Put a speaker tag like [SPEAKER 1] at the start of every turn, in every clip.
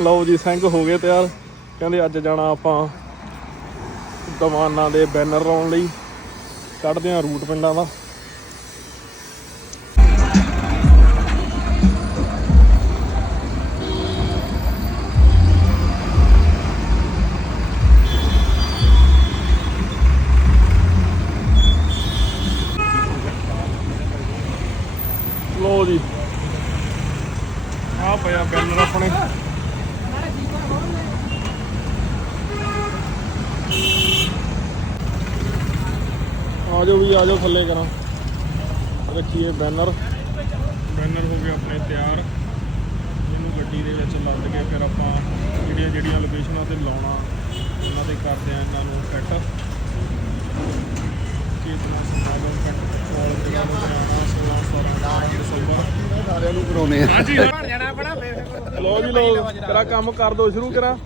[SPEAKER 1] ਲਓ ਜੀ, ਸਿੰਘ ਹੋ ਗਏ ਤਿਆਰ। ਕਹਿੰਦੇ ਅੱਜ ਜਾਣਾ ਆਪਾਂ ਦਵਾਨਾਂ ਦੇ ਬੈਨਰ ਲਾਉਣ ਲਈ। ਕੱਢਦੇ ਆ ਰੂਟ ਪਿੰਡਾਂ ਦਾ। ਲੋ ਜੀ। ਆ ਪਿਆ ਬੈਨਰ ਆਪਣੇ। ਆ ਜਾਓ ਵੀ ਆ ਜਾਓ ਥੱਲੇ ਕਰਾਂ। ਰੱਖੀਏ ਬੈਨਰ। ਬੈਨਰ ਹੋ ਗਏ ਆਪਣੇ ਤਿਆਰ। ਇਹਨੂੰ ਗੱਡੀ ਦੇ ਵਿੱਚ ਲੱਦ ਕੇ ਫਿਰ ਆਪਾਂ ਜਿਹੜੀਆਂ ਜਿਹੜੀਆਂ ਲੋਕੇਸ਼ਨਾਂ ਤੇ ਲਾਉਣਾ ਉਹਨਾਂ ਤੇ ਕਰਦੇ ਆ ਇਹਨਾਂ ਨੂੰ ਫਿੱਟ ਕੀਤਨਾ ਸਮਾਗਮ ਕੱਟ ਕੋਲ ਦੇ ਲੁਧਿਆਣਾ 16 17 18 ਦਸੰਬਰ।
[SPEAKER 2] ਸਾਰਿਆਂ ਨੂੰ ਕਰਾਉਨੇ ਆ।
[SPEAKER 1] ਹਾਂਜੀ। ਲੋ ਜੀ ਲੋ ਤੇਰਾ ਕੰਮ ਕਰ ਦੋ ਸ਼ੁਰੂ ਕਰਾਂ।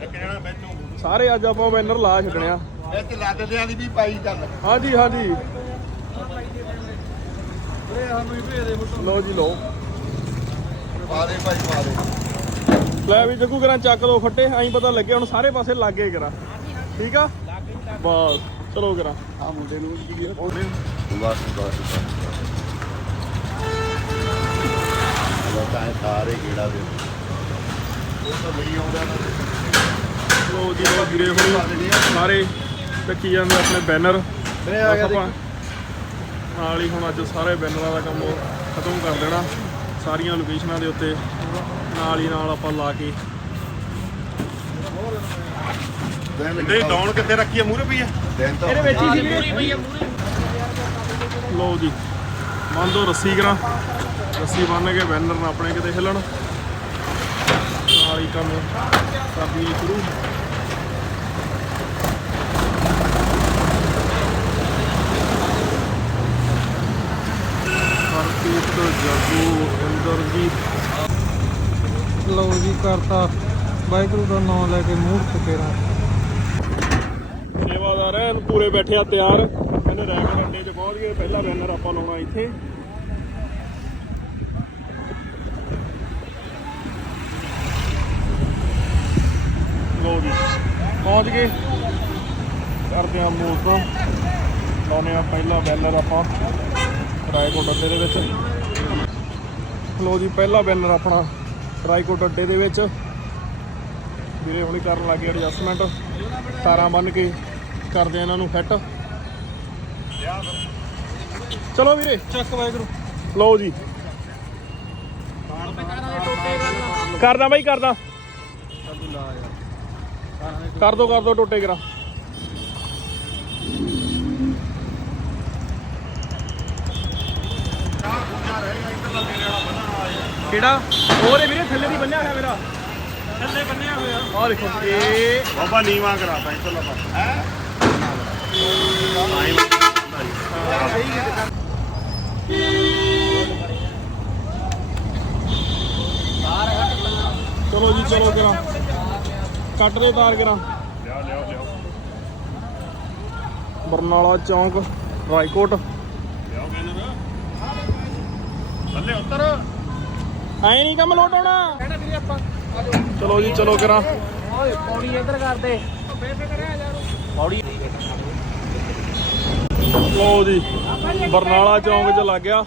[SPEAKER 1] ਸਾਰੇ ਅੱਜ ਆਪਾਂ ਬੈਨਰ ਲਾ ਛੱਡਣੇ ਆ।
[SPEAKER 2] ਵਿੱਚ ਲੱਦਦਿਆਂ ਦੀ ਵੀ ਪਾਈ ਚੱਲ।
[SPEAKER 1] ਹਾਂਜੀ ਹਾਂਜੀ। ਲੋ ਜੀ ਲੋ
[SPEAKER 2] ਪਾ ਦੇ ਭਾਈ ਪਾ ਦੇ।
[SPEAKER 1] ਲੈ ਵੀ ਜੱਗੂ ਕਰਾਂ ਚੱਕ ਦੋ ਫੱਟੇ ਐਂ ਪਤਾ ਲੱਗਿਆ ਹੁਣ ਸਾਰੇ ਪਾਸੇ ਲੱਗੇ ਕਰਾਂ। ਠੀਕ ਆ? ਬਸ ਚਲੋ ਕਰਾਂ।
[SPEAKER 2] ਆ ਮੁੰਡੇ ਨੂੰ ਕੀ ਹੈ ਬਸ ਬਸ ਤਾਂ ਸਾਰੇ ਗੇੜਾ ਦੇ। ਉਹ ਤਾਂ ਲਈ ਆਉਂਦਾ ਨਾ।
[SPEAKER 1] ਲੋ ਜੀ ਲੋ ਵੀਰੇ ਹੁਣ। ਸਾਰੇ ਚੱਕੀ ਜਾਂਦੇ ਆਪਣੇ ਬੈਨਰ।
[SPEAKER 2] ਆ ਗਿਆ
[SPEAKER 1] ਨਾਲ ਹੀ ਹੁਣ ਅੱਜ ਸਾਰੇ ਬੈਨਰਾਂ ਦਾ ਕੰਮ ਖਤਮ ਕਰ ਦੇਣਾ। ਸਾਰੀਆਂ ਲੋਕੇਸ਼ਨਾਂ ਦੇ ਉੱਤੇ ਨਾਲ ਹੀ ਨਾਲ ਆਪਾਂ ਲਾ ਕੇ
[SPEAKER 2] ਤੇ ਡਾਉਨ ਕਿੱਥੇ ਰੱਖੀ ਆ ਮੂਰੇ ਪਈ ਆ। ਇਹਦੇ ਵਿੱਚ ਹੀ
[SPEAKER 1] ਲਓ ਜੀ ਬੰਨ ਦੋ ਰੱਸੀ ਕਰਾਂ। ਰੱਸੀ ਬੰਨ ਕੇ ਬੈਨਰ ਨਾ ਆਪਣੇ ਕਿਤੇ ਹਿੱਲਣ। ਨਾਲ ਹੀ ਕੰਮ ਕਰਦੀ ਸ਼ੁਰੂ। ਹਰਪ੍ਰੀਤ ਜੱਗੂ ਇੰਦਰਜੀਤ
[SPEAKER 3] ਲਓ ਜੀ, ਕਰਤਾ। ਵਾਹਿਗੁਰੂ ਦਾ ਨਾਮ ਲੈ ਕੇ ਮੂੰਹ ਫਕੇਰਾ
[SPEAKER 1] ਸੇਵਾਦਾਰ ਐਨ ਪੂਰੇ ਬੈਠੇ ਆ, ਤਿਆਰ। ਕਹਿੰਦੇ ਰੈਕ ਡੰਡੇ 'ਚ ਪਹੁੰਚ ਗਏ। ਪਹਿਲਾ ਬੈਨਰ ਆਪਾਂ ਲਾਉਣਾ ਇੱਥੇ। ਲੋ ਜੀ, ਪਹੁੰਚ ਗਏ। ਕਰਦੇ ਆ ਮੋਸਮ ਲਾਉਣੇ ਆ ਪਹਿਲਾ ਬੈਨਰ ਆਪਾਂ। ਰਾਏਕੋਟ ਅੱਡੇ ਦੇ ਵਿੱਚ। ਲੋ ਜੀ ਪਹਿਲਾ ਬੈਨਰ ਆਪਣਾ ਰਾਏਕੋਟ ਅੱਡੇ ਦੇ ਵਿੱਚ। ਵੀਰੇ ਹੁਣੀ ਕਰਨ ਲੱਗੇ ਐਡਜਸਟਮੈਂਟ ਤਾਰਾਂ ਬੰਨ ਕੇ ਕਰਦੇ ਇਹਨਾਂ ਨੂੰ ਫਿੱਟ ਚਲੋ ਵੀਰੇ
[SPEAKER 3] ਚੱਕ ਵਾਹਿਗੁਰੂ।
[SPEAKER 1] ਲਓ ਜੀ। ਕਰਦਾ ਬਾਈ ਕਰਦਾ। ਕਰ ਦੋ ਕਰ ਦੋ ਟੋਟੇ ਕਰਾ। ਕਿਹੜਾ? ਉਹਦੇ ਵੀਰੇ ਥੱਲੇ ਦੀ ਬੰਨਿਆ ਹੋਇਆ ਮੇਰਾ। ਥੱਲੇ ਬੰਨਿਆ ਹੋਇਆ। ਆਹ ਦੇਖੋ ਇਹ
[SPEAKER 2] ਬਾਬਾ ਨੀਵਾ ਕਰਾਤਾ ਇੱਥੇ ਲੱਗਾ ਹੈ?
[SPEAKER 1] ਚਲੋ ਜੀ ਚਲੋ ਕਰਾਂ। ਕੱਟ ਦੇ ਤਾਰ ਕਰਾਂ।
[SPEAKER 2] ਲਿਆ ਲਿਆ ਲਿਆ
[SPEAKER 1] ਬਰਨਾਲਾ ਚੌਂਕ ਰਾਏਕੋਟ।
[SPEAKER 2] ਲਿਆ ਬੈਨਰ ਥੱਲੇ ਉੱਤਰ।
[SPEAKER 1] ਐ ਨਹੀਂ ਕੰਮ ਲੋਟ ਆਉਣਾ।
[SPEAKER 3] ਕਹਿਣਾ ਵੀਰੇ ਆਪਾਂ।
[SPEAKER 1] ਚਲੋ ਜੀ ਚਲੋ ਕਰਾਂ।
[SPEAKER 3] ਓਏ ਪੌੜੀ ਇੱਧਰ ਕਰ ਦੇ। ਪੌੜੀ।
[SPEAKER 1] ਲਓ ਜੀ ਬਰਨਾਲਾ ਚੌਂਕ 'ਚ ਲੱਗ ਗਿਆ।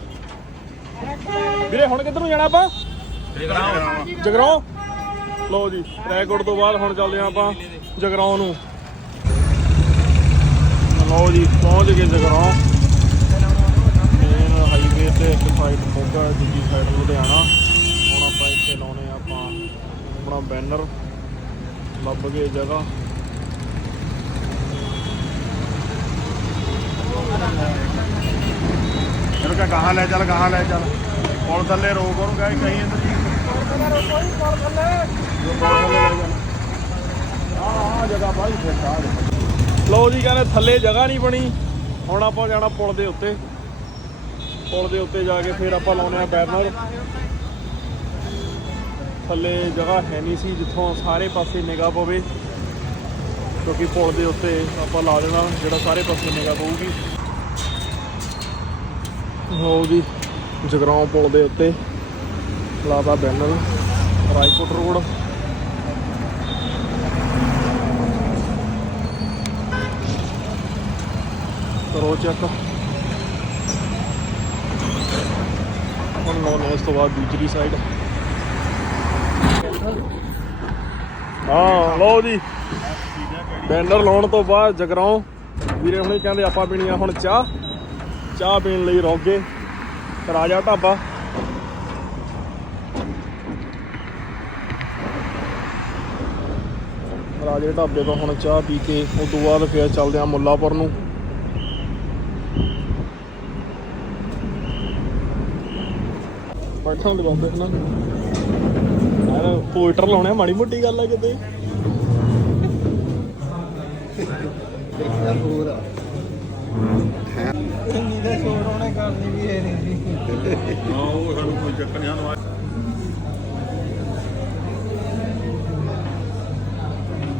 [SPEAKER 1] ਵੀਰੇ ਹੁਣ ਕਿੱਧਰ ਨੂੰ ਜਾਣਾ ਆਪਾਂ? ਜਗਰਾਉਂ। ਲਓ ਜੀ ਰੈਕੋਰਡ ਤੋਂ ਬਾਅਦ ਹੁਣ ਚੱਲਦੇ ਹਾਂ ਆਪਾਂ ਜਗਰਾਉਂ ਨੂੰ। ਲਓ ਜੀ ਪਹੁੰਚ ਗਏ ਜਗਰਾਉਂ। ਮੇਨ ਹਾਈਵੇ ਤੇ ਇੱਕ ਸਾਈਡ ਮੋਗਾ ਦੂਜੀ ਸਾਈਡ ਲੁਧਿਆਣਾ ਹੁਣ ਆਪਾਂ ਇੱਥੇ ਲਾਉਣੇ ਆ ਆਪਾਂ ਆਪਣਾ ਬੈਨਰ ਲੱਭ ਗਏ ਜਗ੍ਹਾ।
[SPEAKER 2] ਚਲ ਕਾ ਕਹਾਂ ਲੈ ਚੱਲ ਕਹਾਂ ਲੈ ਚੱਲ। ਪੁਲ ਥੱਲੇ ਰੋਕ ਉਹਨੂੰ ਕਹੀ ਕਹੀਂ ਇੱਧਰ ਜੀ
[SPEAKER 1] ਆ ਜਗ੍ਹਾ ਬਾਈ ਫਿੱਟ ਆ ਲਓ ਜੀ ਕਹਿੰਦੇ ਥੱਲੇ ਜਗ੍ਹਾ ਨਹੀਂ ਬਣੀ। ਹੁਣ ਆਪਾਂ ਜਾਣਾ ਪੁਲ ਦੇ ਉੱਤੇ। ਪੁਲ ਦੇ ਉੱਤੇ ਜਾ ਕੇ ਫਿਰ ਆਪਾਂ ਲਾਉਣੇ ਆ ਬੈਨਰ ਥੱਲੇ ਜਗ੍ਹਾ ਹੈ ਨਹੀਂ ਸੀ ਜਿੱਥੋਂ ਸਾਰੇ ਪਾਸੇ ਨਿਗਾਹ ਪਵੇ, ਕਿਉਂਕਿ ਪੁਲ ਦੇ ਉੱਤੇ ਆਪਾਂ ਲਾ ਦੇਣਾ ਜਿਹੜਾ ਸਾਰੇ ਪਾਸੇ ਨਿਗਾਹ ਪਊਗੀ। ਹੋ ਜੀ, ਜਗਰਾਉਂ ਪੁਲ ਦੇ ਉੱਤੇ ਲਾਤਾ ਬੈਨਰ, ਰਾਏਕੋਟ ਰੋਡ। ਕਰੋ ਚੈੱਕ। ਹੁਣ ਨੌਨ ਇਸ ਤੋਂ ਬਾਅਦ ਦੂਜੀ ਸਾਈਡ ਹਾਂ, ਲਓ ਜੀ। ਬੈਨਰ ਲਾਉਣ ਤੋਂ ਬਾਅਦ ਜਗਰਾਉਂ। ਵੀਰੇ ਹੁਣੇ ਕਹਿੰਦੇ ਆਪਾਂ ਪੀਣੀ ਆ ਹੁਣ ਚਾਹ। ਚਾਹ ਪੀਣ ਲਈ ਰੋਗੇ। ਰਾਜਾ ਢਾਬਾ। ਰਾਜੇ ਢਾਬੇ ਤੋਂ ਹੁਣ ਚਾਹ ਪੀ ਕੇ ਉਸ ਤੋਂ ਬਾਅਦ ਫਿਰ ਚੱਲਦੇ ਆ ਮੁੱਲਾਪੁਰ ਨੂੰ। ਬੈਠਾ ਹੁੰਦੇ ਬਾਬੇ ਨਾ ਯਾਰ ਪੋਇਟਰ ਲਾਉਣੇ ਮਾੜੀ ਮੋਟੀ ਗੱਲ ਆ ਕਿਤੇ।
[SPEAKER 2] ਹੋਰ ਆ
[SPEAKER 3] ਸ਼ੋਰ ਉਹਨੇ ਕਰਨੀ ਵੀ ਇਹ ਨਹੀਂ ਸੀ
[SPEAKER 2] ਹਾਂ ਉਹ ਸਾਨੂੰ ਕੋਈ ਚੱਕਰ ਨਹੀਂ ਆਉਣਾ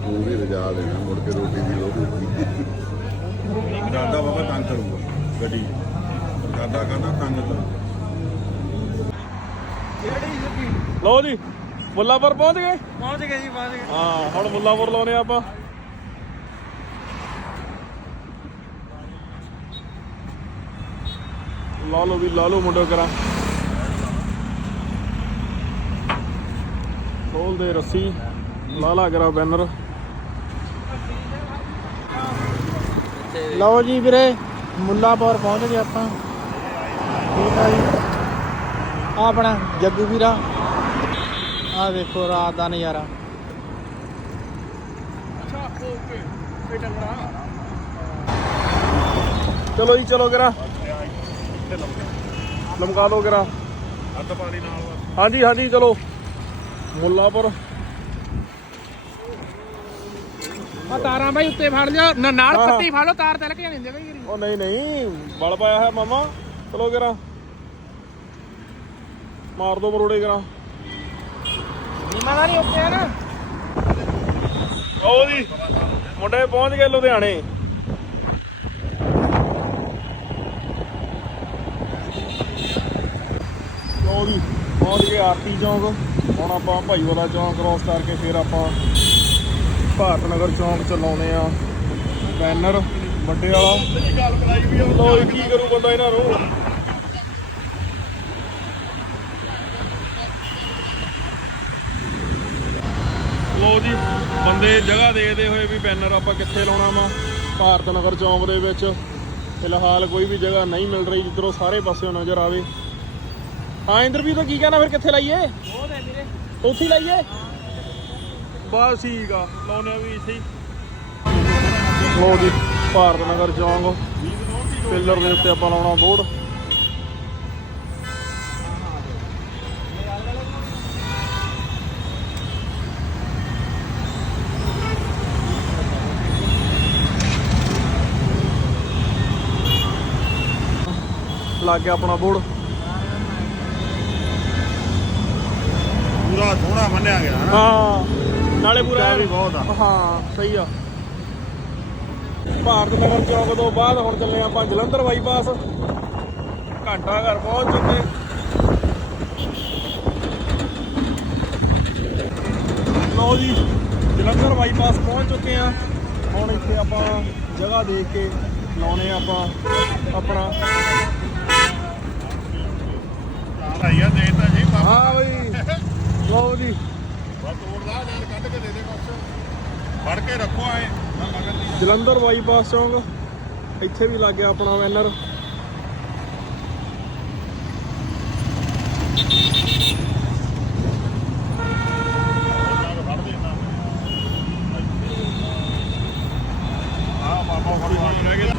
[SPEAKER 2] ਉਹ ਵੀ ਰਜਾ ਦੇਣਾ ਮੁੜ ਕੇ ਰੋਟੀ ਦੀ ਲੋੜ ਦਾਦਾ ਬਾਬਾ ਤੰਗ ਕਰੂਗਾ ਗੱਡੀ ਦਾਦਾ ਕਹਿੰਦਾ ਤੰਗ ਕਰ
[SPEAKER 3] ਕਿਹੜੀ ਜੱਗੀ
[SPEAKER 1] ਲਓ ਜੀ। ਮੁੱਲਾਪੁਰ ਪਹੁੰਚ ਗਏ?
[SPEAKER 3] ਪਹੁੰਚ ਗਏ ਜੀ ਪਹੁੰਚ ਗਏ।
[SPEAKER 1] ਹਾਂ ਹੁਣ ਮੁੱਲਾਪੁਰ ਲਾਉਨੇ ਆਪਾਂ। ਲਾ ਲਓ ਵੀ ਲਾ ਲਓ ਮੁੰਡੋ ਕਰਾਂ। ਖੋਲ ਦੇ ਰੱਸੀ ਲਾ ਲਾ ਕਰਾ ਬੈਨਰ।
[SPEAKER 3] ਲਓ ਜੀ ਵੀਰੇ ਮੁੱਲਾਪੁਰ ਪਹੁੰਚ ਗਏ ਆਪਾਂ। ਠੀਕ ਆ ਜੀ। ਆਪਣਾ ਜੱਗੂ ਵੀਰਾ। ਆਹ ਦੇਖੋ ਰਾਤ ਦਾ ਨਜ਼ਾਰਾ।
[SPEAKER 1] ਚਲੋ ਜੀ ਚਲੋ ਕਰਾ। ਲਮਕਾ ਦੋ ਕਰਾ।
[SPEAKER 2] ਅੱਧ ਪਾਣੀ ਨਾਲ
[SPEAKER 1] ਹਾਂਜੀ ਹਾਂਜੀ ਚਲੋ। ਮੁੱਲਾਪੁਰ।
[SPEAKER 3] ਆ ਤਾਰਾਂ ਬਾਈ ਉੱਤੇ ਫੜ ਲਿਓ ਨਾ- ਨਾਲ
[SPEAKER 1] ਹਾਂ।
[SPEAKER 3] ਪੱਤੀ ਫੜ ਲਓ ਤਾਰ ਤਿਲਕ ਜਾਂਦੇ ਬਾਈ
[SPEAKER 1] ਉਹ ਨਹੀਂ ਨਹੀਂ ਬਲ ਪਾਇਆ ਹੈ ਮਾਮਾ। ਚਲੋ ਕਰਾ। ਮਾਰ ਦੋ ਮਰੋੜੇ ਕਰਾ
[SPEAKER 3] ਨੀਮਾ ਨਹੀਂ ਉੱਤੇ ਆ ਨਾ।
[SPEAKER 1] ਆਓ ਜੀ, ਮੁੰਡੇ ਪਹੁੰਚ ਗਏ ਲੁਧਿਆਣੇ। ਲਓ ਜੀ, ਪਹੁੰਚ ਗਏ ਆਰਤੀ ਚੌਂਕ। ਹੁਣ ਆਪਾਂ ਭਾਈਵਾਲਾ ਚੌਂਕ ਕ੍ਰੋਸ ਕਰਕੇ ਫਿਰ ਆਪਾਂ ਭਾਰਤ ਨਗਰ ਚੌਂਕ ਚ ਲਾਉਨੇ ਆ ਬੈਨਰ, ਵੱਡੇ ਵਾਲਾ।
[SPEAKER 2] ਗੱਲ
[SPEAKER 1] ਕੀ ਕਰੂ ਬੰਦਾ ਇਹਨਾਂ ਨੂੰ? ਲਓ ਜੀ ਬੰਦੇ ਜਗ੍ਹਾ ਦੇਖਦੇ ਹੋਏ ਵੀ ਬੈਨਰ ਆਪਾਂ ਕਿੱਥੇ ਲਾਉਣਾ ਵਾ ਭਾਰਤ ਨਗਰ ਚੌਂਕ ਦੇ ਵਿੱਚ। ਫਿਲਹਾਲ ਕੋਈ ਵੀ ਜਗ੍ਹਾ ਨਹੀਂ ਮਿਲ ਰਹੀ ਜਿੱਧਰੋਂ ਸਾਰੇ ਪਾਸਿਓਂ ਨਜ਼ਰ ਆਵੇ। ਹਾਂ ਇੰਦਰਵੀਰ ਤਾਂ ਕੀ ਕਹਿਣਾ ਫਿਰ ਕਿੱਥੇ ਲਾਈਏ?
[SPEAKER 3] ਵੀਰੇ।
[SPEAKER 1] ਉੱਥੇ ਹੀ ਲਾਈਏ? ਬਸ ਠੀਕ ਆ ਲਾਉਨੇ ਆ ਵੀ ਇੱਥੇ ਲਓ ਜੀ ਭਾਰਤ ਨਗਰ ਚੌਂਕ। ਪਿੱਲਰ ਦੇ ਉੱਤੇ ਆਪਾਂ ਲਾਉਣਾ ਬੋਰਡ। ਲੱਗ ਗਿਆ ਆਪਣਾ ਬੋਰਡ।
[SPEAKER 2] ਪੂਰਾ ਸੋਹਣਾ ਮੰਨਿਆ ਗਿਆ ਹਨਾ?
[SPEAKER 1] ਹਾਂ। ਨਾਲੇ ਪੂਰਾ
[SPEAKER 2] ਵੀ ਬਹੁਤ ਆ।
[SPEAKER 1] ਹਾਂ ਸਹੀ ਆ। ਭਾਰਤ ਨਗਰ ਚੌਕ ਤੋਂ ਬਾਅਦ ਹੁਣ ਚੱਲੇ ਆਪਾਂ ਜਲੰਧਰ ਬਾਈਪਾਸ। ਘੰਟਾ ਘਰ ਪਹੁੰਚ ਚੁੱਕੇ। ਲਓ ਜੀ ਜਲੰਧਰ ਬਾਈਪਾਸ ਪਹੁੰਚ ਚੁੱਕੇ ਆ। ਹੁਣ ਇੱਥੇ ਆਪਾਂ ਜਗ੍ਹਾ ਦੇਖ ਕੇ ਲਾਉਣੇ ਆਪਾਂ ਆਪਣਾ
[SPEAKER 2] ਭਾਈਆ ਦੇਤਾ ਜੀ ਬਾਬਾ
[SPEAKER 1] ਹਾਂ ਬਈ ਲਓ ਜੀ
[SPEAKER 2] ਬਸ ਤੋੜਦਾ ਨਾਲ ਕੱਢ ਕੇ ਦੇ ਦੇ ਕੁਛ ਫੜ ਕੇ ਰੱਖੋ ਆਏ। ਮੈਂ ਮਗਰ ਦੀ
[SPEAKER 1] ਜਲੰਧਰ ਬਾਈਪਾਸ ਚੌਂਕ ਇੱਥੇ ਵੀ ਲੱਗ ਗਿਆ ਆਪਣਾ ਬੈਨਰ।
[SPEAKER 2] ਫੜ ਦੇਣਾ ਆ ਬਾਬਾ ਫੜੀ ਹੋਈ ਰਹਿ ਗਿਆ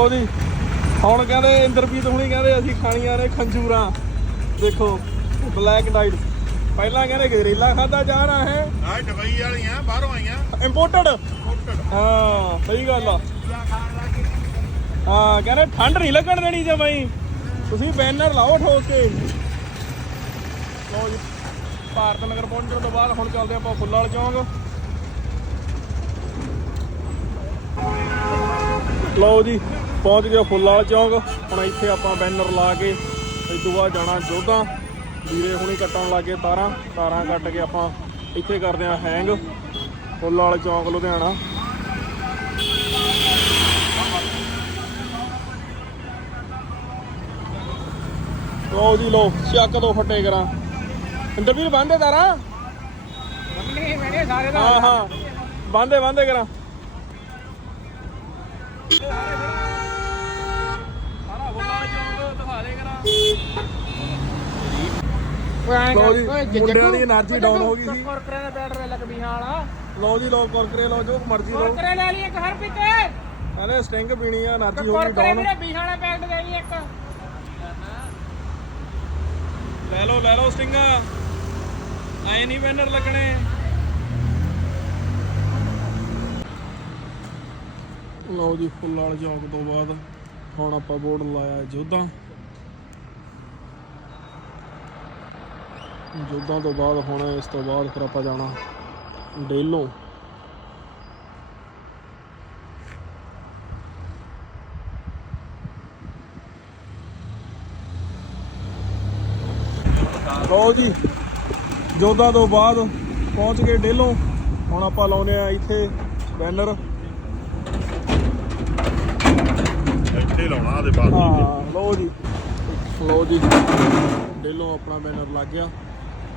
[SPEAKER 1] ਲਓ ਜੀ। ਹੁਣ ਕਹਿੰਦੇ ਇੰਦਰਪੀਤ ਹੁਣੀ ਕਹਿੰਦੇ ਅਸੀਂ ਖਾਣੀਆਂ ਨੇ ਖੰਜੂਰਾਂ। ਦੇਖੋ ਬਲੈਕ ਡਾਈਟ ਪਹਿਲਾਂ ਕਹਿੰਦੇ ਗਜਰੇਲਾ ਖਾਦਾ ਜਾ ਰਹਾ ਹੈ।
[SPEAKER 2] ਆ ਡਬਈ ਵਾਲੀਆਂ ਬਾਹਰੋਂ ਆਈਆਂ।
[SPEAKER 1] ਇੰਪੋਰਟਡ ਹਾਂ ਸਹੀ ਗੱਲ ਆ। ਹਾਂ ਕਹਿੰਦੇ ਠੰਡ ਨਹੀਂ ਲੱਗਣ ਦੇਣੀ ਜਮਾਈ ਤੁਸੀਂ ਬੈਨਰ ਲਾਓ ਠੋਕ ਕੇ। ਲਓ ਜੀ ਭਾਰਤ ਨਗਰ ਪਹੁੰਚਣ ਤੋਂ ਬਾਅਦ ਹੁਣ ਚੱਲਦੇ ਆਪਾਂ ਫੁੱਲ ਵਾਲੇ ਚੌਂਕ। ਲਓ ਜੀ ਪਹੁੰਚ ਗਏ ਫੁੱਲਾਲ ਚੌਂਕ। ਹੁਣ ਇੱਥੇ ਆਪਾਂ ਬੈਨਰ ਲਾ ਕੇ ਇਸ ਤੋਂ ਬਾਅਦ ਜਾਣਾ ਜੋਧਾ। ਵੀਰੇ ਹੁਣੀ ਕੱਟਣ ਲੱਗੇ ਤਾਰਾਂ। ਤਾਰਾਂ ਕੱਟ ਕੇ ਆਪਾਂ ਇੱਥੇ ਕਰਦੇ ਆ ਹੈਂਗ ਫੁੱਲਾਲ ਚੌਂਕ, ਲੁਧਿਆਣਾ। ਲਓ ਜੀ, ਲਓ, ਚੱਕ ਦੋ ਫੱਟੇ ਕਰਾਂ ਇੰਦਰਵੀਰ ਬੰਦੇ ਤਾਰਾਂ।
[SPEAKER 3] ਮੰਨੇ ਮੈਨੇ ਸਾਰੇ
[SPEAKER 1] ਹਾਂ ਹਾਂ ਬੰਦੇ ਬੰਦੇ ਕਰਾਂ ਸਾਰਾ ਫੁੱਲਾਲ ਚੌਂਕ ਦਿਖਾ ਦੇ ਕਰਾਂ ਲਓ ਜੀ ਮੁੰਡਿਆਂ ਦੀ એનર્ਜੀ ਡਾਊਨ ਹੋ ਗਈ ਸੀ
[SPEAKER 3] ਕੋਰਕਰੇ ਦਾ ਬੈਟਰ ਲੱਗ ਬੀਹਾਂ ਵਾਲਾ
[SPEAKER 1] ਲਓ ਜੀ ਲਓ ਕੋਰਕਰੇ ਲਓ ਜੋ ਮਰਜ਼ੀ ਲਓ।
[SPEAKER 3] ਕੋਰਕਰੇ ਲੈ ਲਈ ਇੱਕ ਹਰਪ੍ਰੀਤ
[SPEAKER 1] ਅਰੇ ਸਟਿੰਗ ਪੀਣੀ ਆ ਨਾਤੀ ਹੋ ਗਈ ਡਾਊਨ
[SPEAKER 3] ਕੋਰਕਰੇ ਬੀਹਾਂ ਵਾਲਾ ਬੈਟ ਦੇ ਲਈ ਇੱਕ।
[SPEAKER 1] ਲੈ ਲਓ ਲੈ ਲਓ ਸਟਿੰਗਾ। ਐ ਨਹੀਂ ਬੈਨਰ ਲੱਗਣੇ। ਲਓ ਜੀ ਫੁੱਲ ਵਾਲ ਚੌਕ ਤੋਂ ਬਾਅਦ ਹੁਣ ਆਪਾਂ ਬੋਰਡ ਲਾਇਆ ਜੋਧਾ। ਜੋਧਾ ਤੋਂ ਬਾਅਦ ਹੁਣ ਇਸ ਤੋਂ ਬਾਅਦ ਫਿਰ ਆਪਾਂ ਜਾਣਾ ਡੇਲੋਂ। ਲਓ ਜੀ ਜੋਧਾ ਤੋਂ ਬਾਅਦ ਪਹੁੰਚ ਗਏ ਡੇਲੋਂ। ਹੁਣ ਆਪਾਂ ਲਾਉਨੇ ਆ ਇੱਥੇ ਬੈਨਰ।
[SPEAKER 2] ਇੱਥੇ ਲਾਉਣਾ ਦੇ ਬਾਅਦ।
[SPEAKER 1] ਹਾਂ ਲਓ ਜੀ। ਲਓ ਜੀ ਡੇਲੋਂ ਆਪਣਾ ਬੈਨਰ ਲੱਗ ਗਿਆ।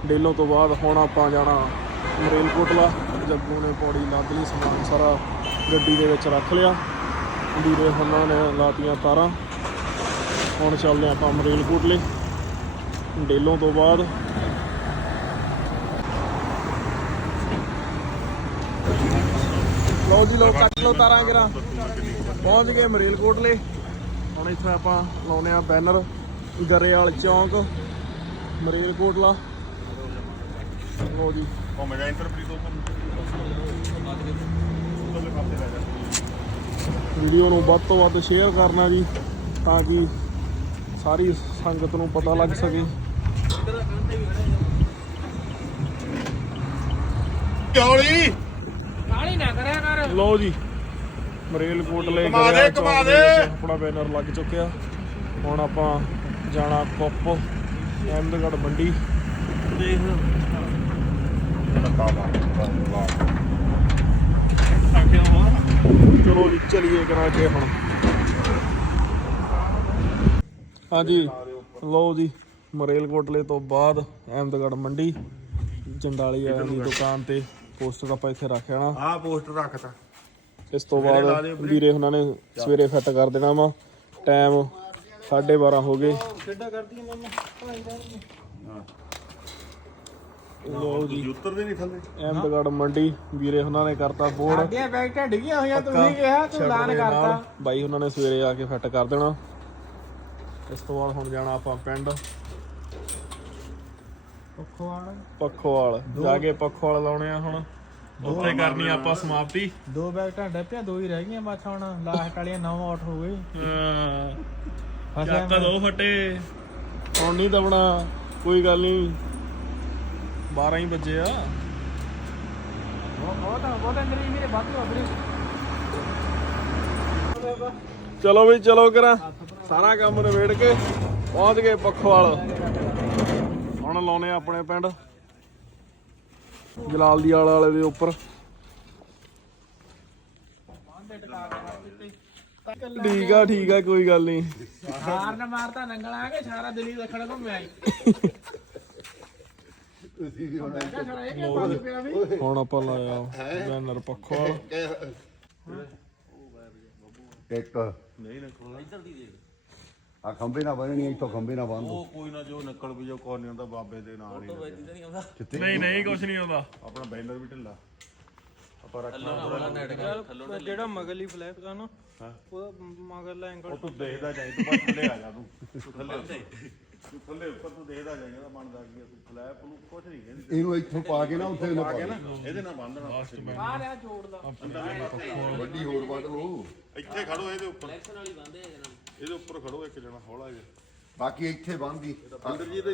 [SPEAKER 1] ਡੇਲੋਂ ਤੋਂ ਬਾਅਦ ਹੁਣ ਆਪਾਂ ਜਾਣਾ ਮਰੇਲਕੋਟਲਾ, ਜੱਗੂ ਨੇ ਪੌੜੀ ਲੱਦ ਲਈ, ਸਮਾਨ ਸਾਰਾ ਗੱਡੀ ਦੇ ਵਿੱਚ ਰੱਖ ਲਿਆ। ਵੀਰੇ ਹੁਣਾਂ ਨੇ ਲਾਤੀਆਂ ਤਾਰਾਂ। ਹੁਣ ਚੱਲਦੇ ਆਪਾਂ ਮਰੇਲਕੋਟਲੇ। ਡੇਲੋਂ ਤੋਂ ਬਾਅਦ ਲਓ ਜੀ, ਲਓ ਕੱਟ ਲਓ ਤਾਰਾਂ ਕਿਰਾ ਪਹੁੰਚ ਗਏ ਮਰੇਲਕੋਟਲੇ। ਹੁਣ ਇੱਥੇ ਆਪਾਂ ਲਾਉਨੇ ਆ ਬੈਨਰ, ਗਰੇਵਾਲ ਚੌਂਕ, ਮਰੇਲਕੋਟਲਾ। ਲਓ ਜੀ।
[SPEAKER 2] ਉਹ ਮੇਰਾ ਇੰਟਰਪ੍ਰੀਟ ਤੋਂ
[SPEAKER 1] ਵੀਡੀਓ ਨੂੰ ਵੱਧ ਤੋਂ ਵੱਧ ਸ਼ੇਅਰ ਕਰਨਾ ਜੀ ਤਾਂ ਕਿ ਸਾਰੀ ਸੰਗਤ ਨੂੰ ਪਤਾ ਲੱਗ ਸਕੇ।
[SPEAKER 2] ਚੌਲੀ
[SPEAKER 3] ਕਾਲੀ ਨਾ ਕਰਿਆ ਕਰ।
[SPEAKER 1] ਲਓ ਜੀ
[SPEAKER 2] ਦੇ,
[SPEAKER 1] ਗਰੇਵਾਲ ਚੌਂਕ
[SPEAKER 2] ਘੁਮਾ
[SPEAKER 1] ਦੇ
[SPEAKER 2] ਦੇ।
[SPEAKER 1] ਵਿੱਚ। ਆਪਣਾ ਬੈਨਰ ਲੱਗ ਚੁੱਕਿਆ। ਹੁਣ ਆਪਾਂ ਜਾਣਾ ਕੁੱਪ ਅਹਿਮਦਗੜ੍ਹ ਮੰਡੀ। ਦੇਖ। ਚਲੋ ਜੀ ਚਲੀਏ ਕਰਾ ਕੇ ਹੁਣ। ਹਾਂਜੀ ਲਓ ਜੀ ਮਰੇਲਕੋਟਲੇ ਤੋਂ ਬਾਅਦ ਅਹਿਮਦਗੜ੍ਹ ਮੰਡੀ ਜੰਡਾਲੀ ਵਾਲਿਆਂ ਦੀ ਦੁਕਾਨ ਤੇ ਪੋਸਟਰ ਆਪਾਂ ਇੱਥੇ ਰੱਖ ਜਾਣਾ
[SPEAKER 2] ਆਹ ਪੋਸਟਰ ਰੱਖਤਾ
[SPEAKER 1] ਇਸ ਤੋਂ ਬਾਅਦ
[SPEAKER 2] ਵੀਰੇ।
[SPEAKER 1] ਉਹਨਾਂ ਨੇ ਸਵੇਰੇ ਫਿੱਟ ਕਰ ਦੇਣਾ ਵਾ। ਟਾਈਮ 12:30 ਹੋ ਗਏ।
[SPEAKER 3] ਕਿੱਡਾ ਕਰਦੀਆਂ ਮੰਮਾ?
[SPEAKER 1] ਲਓ ਜੀ।
[SPEAKER 2] ਤੁਸੀਂ ਉਤਰਦੇ ਨਹੀਂ ਥੱਲੇ?
[SPEAKER 1] ਅਹਿਮਦਗੜ੍ਹ ਮੰਡੀ ਵੀਰੇ ਉਹਨਾਂ ਨੇ ਕਰਤਾ ਬੋਰਡ।
[SPEAKER 3] ਸਾਡੀਆਂ ਬੈਗਟਾਂ ਡਿੱਗੀਆਂ ਹੋਈਆਂ ਤੁਸੀਂ ਕਿਹਾ ਤੂੰ ਐਲਾਨ ਕਰਤਾ।
[SPEAKER 1] ਬਾਈ ਉਹਨਾਂ ਨੇ ਸਵੇਰੇ ਆ ਕੇ ਫਿੱਟ ਕਰ ਦੇਣਾ। ਇਸ ਤੋਂ ਬਾਅਦ ਹੁਣ ਜਾਣਾ ਆਪਾਂ ਪਿੰਡ।
[SPEAKER 3] ਪੱਖੋਵਾਲ।
[SPEAKER 1] ਪੱਖੋਵਾਲ। ਜਾ ਕੇ ਪੱਖੋਵਾਲ ਲਾਉਣੇ ਆ ਹੁਣ। ਉੱਥੇ ਕਰਨੀ ਆ ਆਪਾਂ ਸਮਾਪਤੀ।
[SPEAKER 3] ਦੋ ਬੈਗਟਾਂ ਡੱਪਿਆ ਦੋ ਹੀ ਰਹਿ ਗਈਆਂ ਬਸ ਹੁਣ। ਲਾਸਟ ਵਾਲੀਆਂ ਨੌ ਆਊਟ ਹੋ ਗਏ
[SPEAKER 1] ਹਾਂ।
[SPEAKER 3] ਫਸਿਆ
[SPEAKER 1] ਚੱਕ ਦੋ ਫਟੇ। ਹੁਣ ਨਹੀਂ ਦਬਣਾ ਕੋਈ ਗੱਲ ਨਹੀਂ। 12 ਹੀ ਵੱਜੇ ਆ। ਚਲੋ ਵੀ ਚਲੋ ਕਰਾਂ। ਸਾਰਾ ਕੰਮ ਨਿਬੇੜ ਕੇ ਪਹੁੰਚ ਗਏ ਪੱਖੋਵਾਲ। ਹੁਣ ਲਾਉਨੇ ਆਪਣੇ ਪਿੰਡ। ਜਲਾਲ ਦੀ ਆਲ ਵਾਲੇ ਦੇ ਉੱਪਰ। ਠੀਕ ਆ ਠੀਕ ਆ, ਕੋਈ ਗੱਲ ਨਹੀਂ।
[SPEAKER 3] ਮਾਰਨਾ, ਮਾਰਤਾ, ਨੰਗਲ ਕੇ ਸਾਰਾ ਦਿੱਲੀ ਦੇਖਣ ਘੁੰਮਿਆ
[SPEAKER 2] ਤੁਸੀਂ ਵੀ ਹੁਣ
[SPEAKER 1] ਆਪਾਂ ਲਾਇਆ ਬੈਨਰ ਪੱਖੋਵਾਲ
[SPEAKER 2] ਇੱਕ। ਨਹੀਂ ਨਿਕਲਣਾ ਇੱਧਰ ਦੀ ਦੇਖ। ਆ ਖੰਬੇ ਨਾ ਬੰਨਣੀ ਇੱਥੋਂ ਖੰਬੇ ਨਾ ਬੰਨ ਉਹ ਕੋਈ ਨਾ ਜੋ ਨਿਕਲ ਵੀ ਜੋ ਕੋਰਨੀਆਂ ਦਾ ਬਾਬੇ ਦੇ ਨਾਲ ਹੀ ਕਿੱਥੇ?
[SPEAKER 1] ਨਹੀਂ ਨਹੀਂ ਕੁਝ ਨਹੀਂ ਆਉਂਦਾ।
[SPEAKER 2] ਆਪਣਾ ਬੈਨਰ ਵੀ ਢਿੱਲਾ। ਆਪਾਂ ਰੱਖਣਾ
[SPEAKER 3] ਜਿਹੜਾ ਮਗਲੀ ਫਲੈਪ ਦਾ ਨਾ ਉਹ ਮਗਰਲਾ ਐਂਗਲ
[SPEAKER 2] ਉਹ ਤੂੰ ਦੇਖਦਾ ਜਾਈ ਤੂੰ ਬਸ ਥੱਲੇ ਆ ਜਾ ਤੂੰ। ਤੂੰ ਥੱਲੇ। ਤੂੰ ਥੱਲੇ ਉੱਪਰ ਤੂੰ ਦੇਖਦਾ ਜਾਈ ਇਹਦਾ ਬਣਦਾ ਕੀ ਆ ਤੂੰ ਫਲੈਪ ਨੂੰ ਕੁਝ ਨਹੀਂ ਕਹਿੰਦੀ
[SPEAKER 4] ਇਹਨੂੰ ਇੱਥੋਂ ਪਾ ਕੇ ਨਾ ਉੱਥੇ ਨਾ ਪਾ
[SPEAKER 2] ਨਾ ਇਹਦੇ ਨਾਲ ਬੰਨਣਾ
[SPEAKER 3] ਆ ਰਿਹਾ ਜੋੜਦਾ
[SPEAKER 4] ਵੱਡੀ ਹੋਰ ਵੱਢ ਲਓ।
[SPEAKER 2] ਇੱਥੇ ਖੜੋ ਇਹਦੇ ਉੱਪਰ। ਇਹਦੇ ਉੱਪਰ ਖੜੋ ਇੱਕ ਜਣਾ ਹੌਲਾ ਜਿਹਾ।
[SPEAKER 4] ਬਾਕੀ ਇੱਥੇ ਬੰਦੀ
[SPEAKER 2] ਅੰਦਰ ਜੀ ਇਹਦੇ